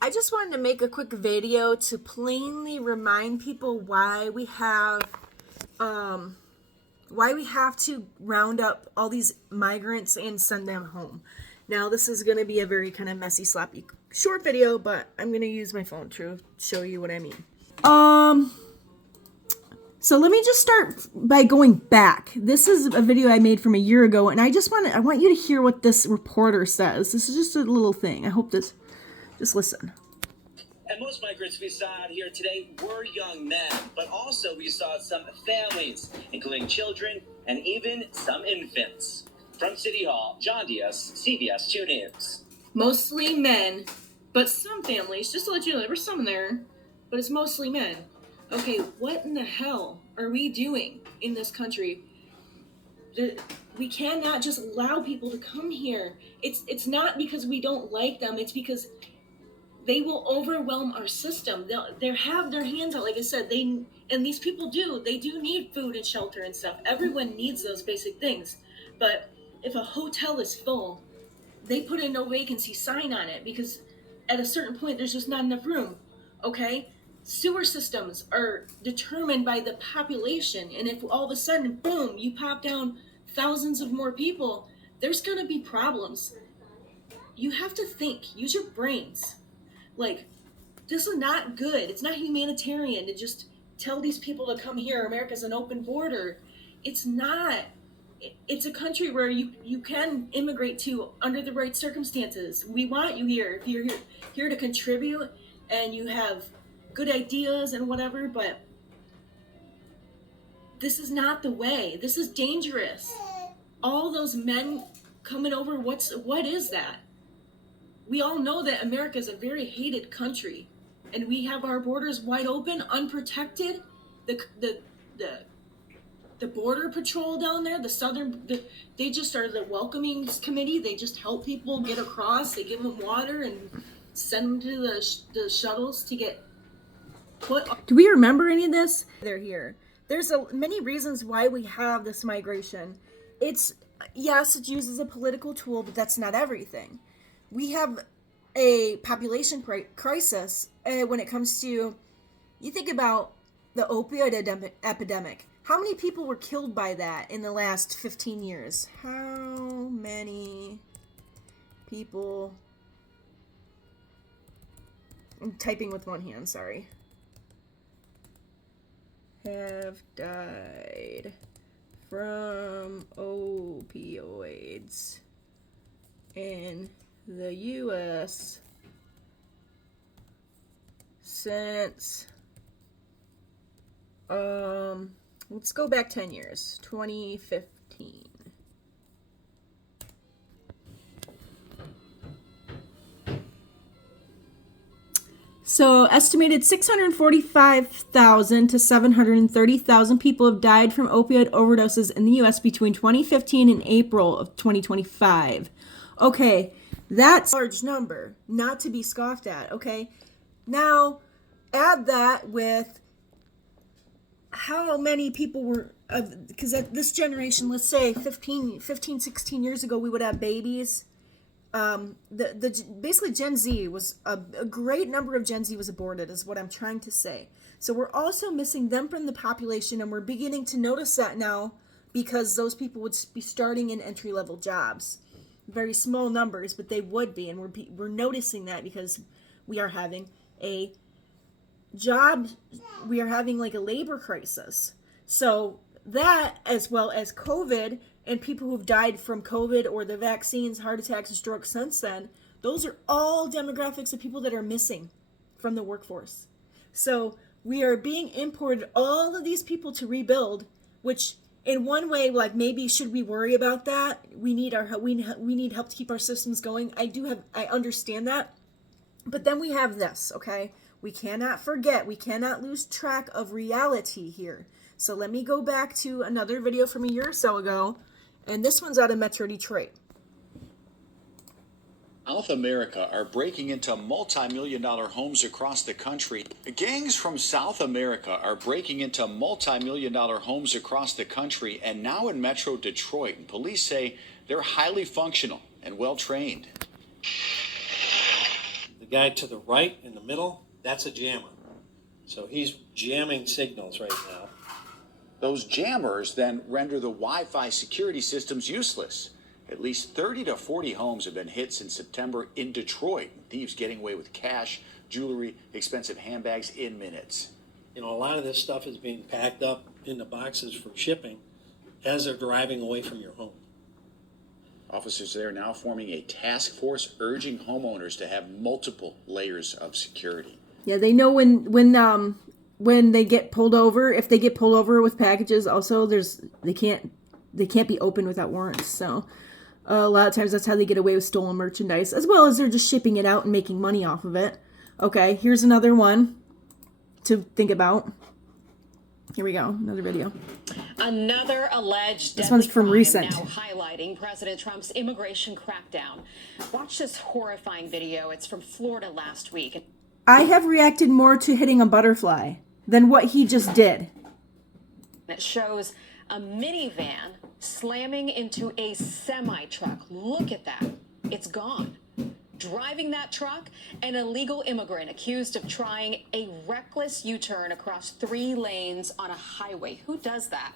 I just wanted to make a quick video to plainly remind people why we have to round up all these migrants and send them home. Now, this is going to be a very kind of messy, sloppy, short video, but I'm going to use my phone to show you what I mean. So let me just start by going back. This is a video I made from a year ago, and I want you to hear what this reporter says. This is just a little thing. I hope just listen. And most migrants we saw out here today were young men, but also we saw some families, including children and even some infants. From City Hall, John Diaz, CBS 2 News. Mostly men, but some families, just to let you know, there were some there, but it's mostly men. Okay, what in the hell are we doing in this country? We cannot just allow people to come here. It's not because we don't like them, it's because they will overwhelm our system. They'll have their hands out, like I said. And these people do need food and shelter and stuff. Everyone needs those basic things. But if a hotel is full, they put a no vacancy sign on it because at a certain point there's just not enough room. Okay? Sewer systems are determined by the population, and if all of a sudden, boom, you pop down thousands of more people, there's gonna be problems. You have to think. Use your brains. Like, this is not good. It's not humanitarian to just tell these people to come here. America's an open border. It's not. It's a country where you can immigrate to under the right circumstances. We want you here if you're here to contribute and you have good ideas and whatever, but this is not the way. This is dangerous. All those men coming over, what is that? We all know that America is a very hated country, and we have our borders wide open, unprotected. The border patrol down there, they just are the welcoming committee. They just help people get across. They give them water and send them to the shuttles to get put. Do we remember any of this? They're here. There's many reasons why we have this migration. It's used as a political tool, but that's not everything. We have a population crisis when it comes to, you think about the opioid epidemic. How many people were killed by that in the last 15 years? How many people? I'm typing with one hand, sorry. Have died from opioids in the U.S. since, let's go back 10 years, 2015. So, estimated 645,000 to 730,000 people have died from opioid overdoses in the U.S. between 2015 and April of 2025. Okay, that's a large number, not to be scoffed at, okay? Now, add that with how many people were, because at this generation, let's say 15, 16 years ago, we would have babies. Basically Gen Z was, a great number of Gen Z was aborted, is what I'm trying to say. So we're also missing them from the population, and we're beginning to notice that now because those people would be starting in entry-level jobs. Very small numbers, but they would be, and we're noticing that because we are having a like a labor crisis. So that, as well as COVID and people who've died from COVID or the vaccines, heart attacks, and strokes since then, those are all demographics of people that are missing from the workforce. So we are being imported all of these people to rebuild, which in one way, like, maybe should we worry about that? We need we need help to keep our systems going. I understand that. But then we have this, okay? We cannot forget, we cannot lose track of reality here. So let me go back to another video from a year or so ago, and this one's out of Metro Detroit. South America are breaking into multi-million-dollar homes across the country. Gangs from South America are breaking into multi-million-dollar homes across the country, and now in Metro Detroit. And police say they're highly functional and well-trained. The guy to the right in the middle, that's a jammer. So he's jamming signals right now. Those jammers then render the Wi-Fi security systems useless. At least 30 to 40 homes have been hit since September in Detroit. Thieves getting away with cash, jewelry, expensive handbags in minutes. You know, a lot of this stuff is being packed up in the boxes for shipping as they're driving away from your home. Officers there now forming a task force urging homeowners to have multiple layers of security. Yeah, they know when they get pulled over, if they get pulled over with packages, also they can't be opened without warrants. So a lot of times that's how they get away with stolen merchandise, as well as they're just shipping it out and making money off of it. Okay, here's another one to think about. Here we go, another video. Another alleged this one's from recent. Now highlighting President Trump's immigration crackdown. Watch this horrifying video. It's from Florida last week. I have reacted more to hitting a butterfly than what he just did. It shows a minivan slamming into a semi-truck. Look at that. It's gone. Driving that truck, an illegal immigrant accused of trying a reckless U-turn across 3 lanes on a highway. Who does that?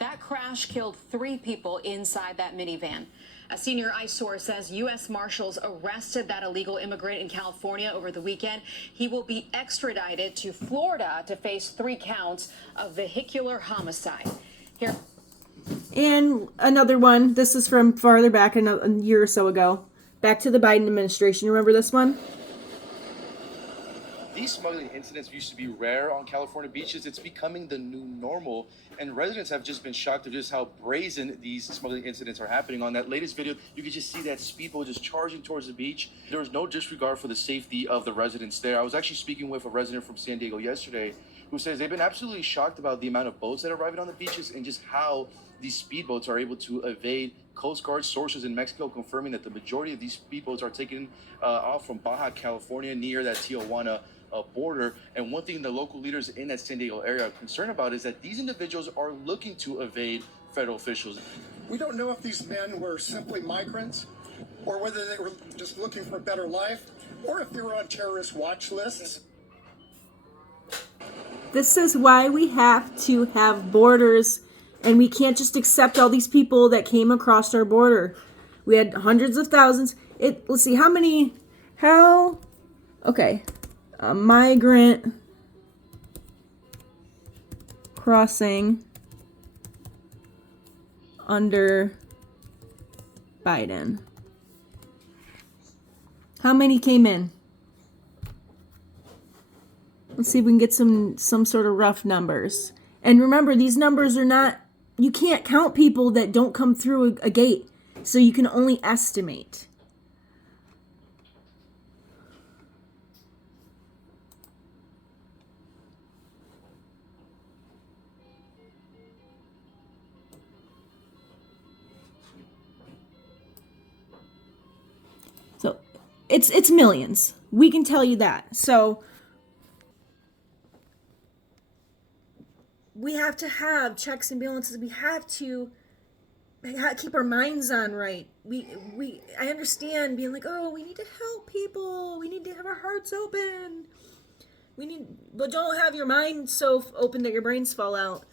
That crash killed 3 people inside that minivan. A senior ICE source says U.S. Marshals arrested that illegal immigrant in California over the weekend. He will be extradited to Florida to face 3 counts of vehicular homicide. Here. And another one. This is from farther back, a year or so ago. Back to the Biden administration. Remember this one? These smuggling incidents used to be rare on California beaches. It's becoming the new normal, and residents have just been shocked of just how brazen these smuggling incidents are happening. On that latest video, you could just see that speedboat just charging towards the beach. There was no disregard for the safety of the residents there. I was actually speaking with a resident from San Diego yesterday who says they've been absolutely shocked about the amount of boats that are arriving on the beaches and just how these speedboats are able to evade Coast Guard sources in Mexico, confirming that the majority of these speedboats are taken off from Baja California near that Tijuana border. And one thing the local leaders in that San Diego area are concerned about is that these individuals are looking to evade federal officials. We don't know if these men were simply migrants or whether they were just looking for a better life or if they were on terrorist watch lists. This is why we have to have borders, and we can't just accept all these people that came across our border. We had hundreds of thousands. Let's see, okay. A migrant crossing under Biden. How many came in? Let's see if we can get some sort of rough numbers. And remember, these numbers are not, you can't count people that don't come through a gate. So you can only estimate. So it's millions. We can tell you that. So we have to have checks and balances. We have to keep our minds on right. I understand being like, oh, we need to help people. We need to have our hearts open. But don't have your mind so open that your brains fall out.